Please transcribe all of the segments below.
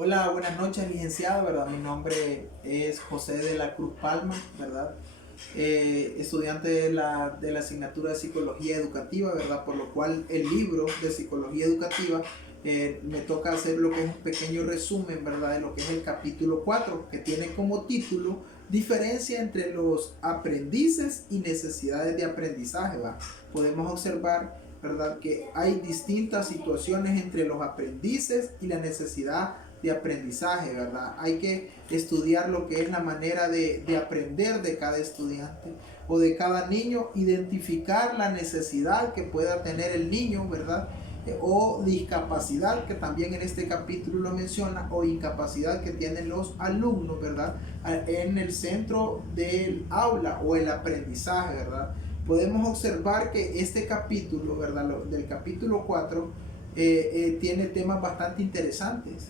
Hola, buenas noches, licenciado, ¿verdad? Mi nombre es José de la Cruz Palma, ¿verdad? Estudiante de la asignatura de Psicología Educativa, ¿verdad? Por lo cual el libro de Psicología Educativa me toca hacer lo que es un pequeño resumen, ¿verdad? De lo que es el capítulo 4, que tiene como título Diferencia entre los aprendices y necesidades de aprendizaje, ¿va? Podemos observar, ¿verdad?, que hay distintas situaciones entre los aprendices y la necesidad de aprendizaje, ¿verdad? Hay que estudiar lo que es la manera de aprender de cada estudiante o de cada niño, identificar la necesidad que pueda tener el niño, ¿verdad? O discapacidad, que también en este capítulo lo menciona, o incapacidad que tienen los alumnos, ¿verdad? En el centro del aula o el aprendizaje, ¿verdad? Podemos observar que este capítulo, ¿verdad? Del capítulo 4 tiene temas bastante interesantes,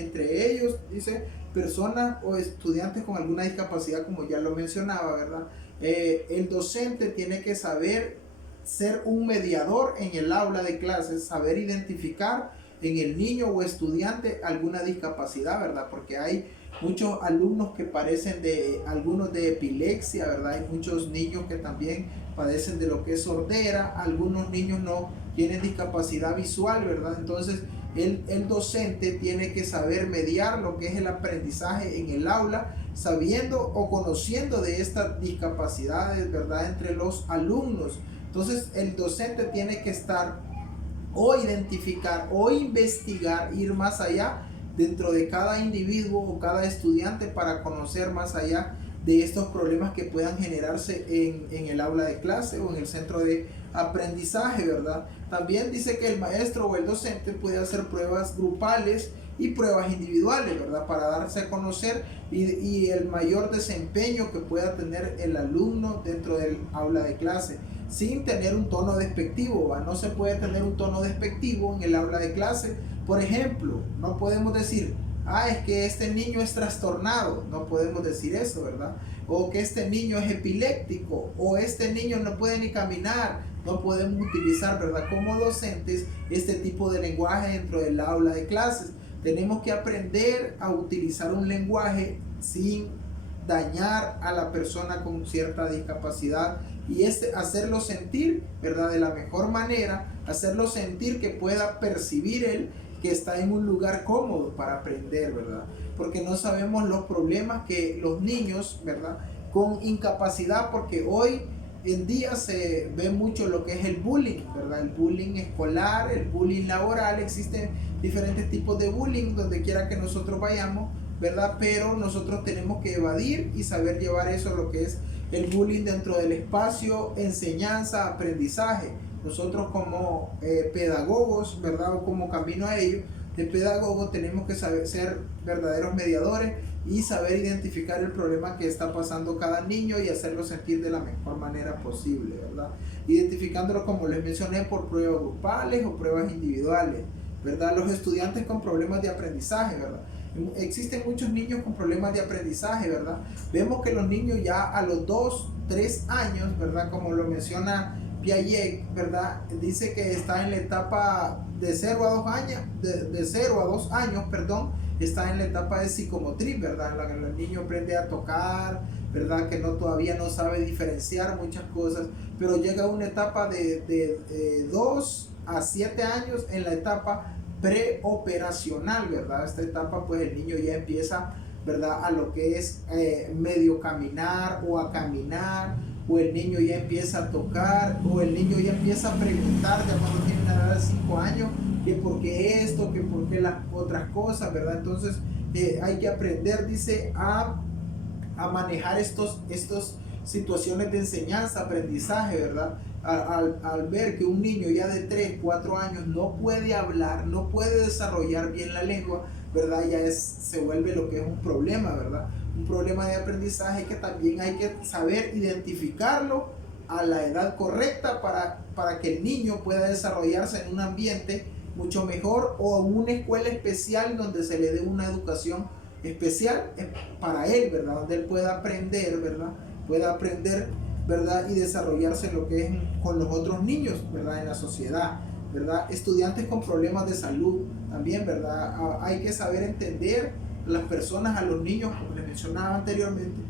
entre ellos, dice, personas o estudiantes con alguna discapacidad, como ya lo mencionaba, ¿verdad? El docente tiene que saber ser un mediador en el aula de clases, saber identificar en el niño o estudiante alguna discapacidad, ¿verdad? Porque hay muchos alumnos que padecen de algunos de epilepsia, ¿verdad? Hay muchos niños que también padecen de lo que es sordera, algunos niños no tienen discapacidad visual, ¿verdad? Entonces el docente tiene que saber mediar lo que es el aprendizaje en el aula, sabiendo o conociendo de estas discapacidades, ¿verdad?, entre los alumnos. Entonces el docente tiene que estar o identificar o investigar, ir más allá dentro de cada individuo o cada estudiante para conocer más allá de estos problemas que puedan generarse en el aula de clase o en el centro de aprendizaje, ¿verdad? También dice que el maestro o el docente puede hacer pruebas grupales y pruebas individuales, ¿verdad? Para darse a conocer y el mayor desempeño que pueda tener el alumno dentro del aula de clase, sin tener un tono despectivo, ¿va? No se puede tener un tono despectivo en el aula de clase. Por ejemplo, no podemos decir, es que este niño es trastornado, no podemos decir eso, ¿verdad? O que este niño es epiléptico, o este niño no puede ni caminar. No podemos utilizar, ¿verdad?, como docentes este tipo de lenguaje dentro del aula de clases. Tenemos que aprender a utilizar un lenguaje sin dañar a la persona con cierta discapacidad y hacerlo sentir, ¿verdad?, de la mejor manera, hacerlo sentir que pueda percibir él que está en un lugar cómodo para aprender, ¿verdad? Porque no sabemos los problemas que los niños, ¿verdad?, con incapacidad, porque hoy en día se ve mucho lo que es el bullying, ¿verdad? El bullying escolar, el bullying laboral, existen diferentes tipos de bullying donde quiera que nosotros vayamos, ¿verdad? Pero nosotros tenemos que evadir y saber llevar eso, lo que es el bullying dentro del espacio, enseñanza, aprendizaje. Nosotros como pedagogos, ¿verdad?, o como camino a ello, de pedagogos tenemos que saber ser verdaderos mediadores y saber identificar el problema que está pasando cada niño y hacerlo sentir de la mejor manera posible, ¿verdad? Identificándolo, como les mencioné, por pruebas grupales o pruebas individuales, ¿verdad? Los estudiantes con problemas de aprendizaje, ¿verdad? Existen muchos niños con problemas de aprendizaje, ¿verdad? Vemos que los niños ya a los 2, 3 años, ¿verdad?, como lo menciona Piaget, ¿verdad?, dice que está en la etapa de 0 a 2 años, de 0 a 2 años, perdón, está en la etapa de psicomotriz, ¿verdad?, en la que el niño aprende a tocar, ¿verdad?, que todavía no sabe diferenciar muchas cosas, pero llega a una etapa de 2 a 7 años en la etapa preoperacional, ¿verdad? Esta etapa, pues el niño ya empieza, ¿verdad?, a lo que es medio caminar o a caminar, o el niño ya empieza a tocar, o el niño ya empieza a preguntar ya cuando tiene una edad de 5 años, que por qué esto, que por qué las otras cosas, ¿verdad? Entonces hay que aprender, dice, a manejar estos situaciones de enseñanza, aprendizaje, ¿verdad? Al ver que un niño ya de 3, 4 años no puede hablar, no puede desarrollar bien la lengua, ¿verdad? Se vuelve lo que es un problema, ¿verdad? Un problema de aprendizaje que también hay que saber identificarlo a la edad correcta para que el niño pueda desarrollarse en un ambiente mucho mejor o en una escuela especial donde se le dé una educación especial para él, ¿verdad? Donde él pueda aprender, ¿verdad? Pueda aprender, ¿verdad?, y desarrollarse lo que es con los otros niños, ¿verdad?, en la sociedad. ¿verdad? Estudiantes con problemas de salud también, ¿verdad? Hay que saber entender a las personas, a los niños, como les mencionaba anteriormente,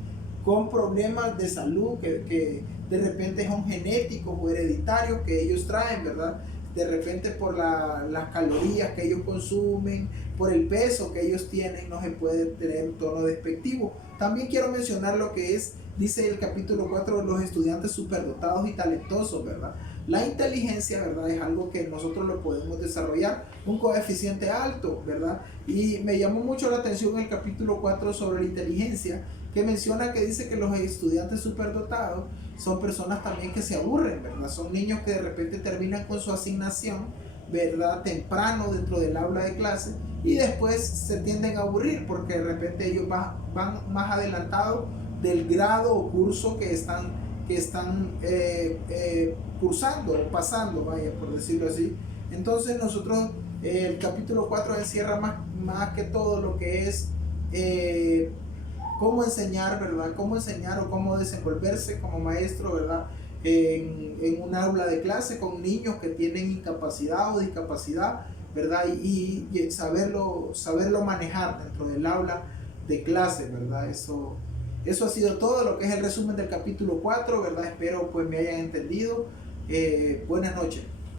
con problemas de salud que de repente son genéticos o hereditarios que ellos traen, ¿verdad? De repente por las calorías que ellos consumen, por el peso que ellos tienen, no se puede tener un tono despectivo. También quiero mencionar lo que es, dice el capítulo 4, los estudiantes superdotados y talentosos, ¿verdad? La inteligencia, ¿verdad? Es algo que nosotros lo podemos desarrollar, un coeficiente alto, ¿verdad? Y me llamó mucho la atención el capítulo 4 sobre la inteligencia, que menciona que dice que los estudiantes superdotados son personas también que se aburren, ¿verdad? Son niños que de repente terminan con su asignación, ¿verdad? Temprano dentro del aula de clase y después se tienden a aburrir porque de repente ellos van más adelantados del grado o curso que están cursando o pasando, vaya, por decirlo así. Entonces nosotros, el capítulo 4 encierra más que todo lo que es cómo enseñar, ¿verdad? Cómo enseñar o cómo desenvolverse como maestro, ¿verdad? En un aula de clase con niños que tienen incapacidad o discapacidad, ¿verdad? Y saberlo manejar dentro del aula de clase, ¿verdad? Eso ha sido todo lo que es el resumen del capítulo 4, ¿verdad? Espero pues me hayan entendido. Buenas noches.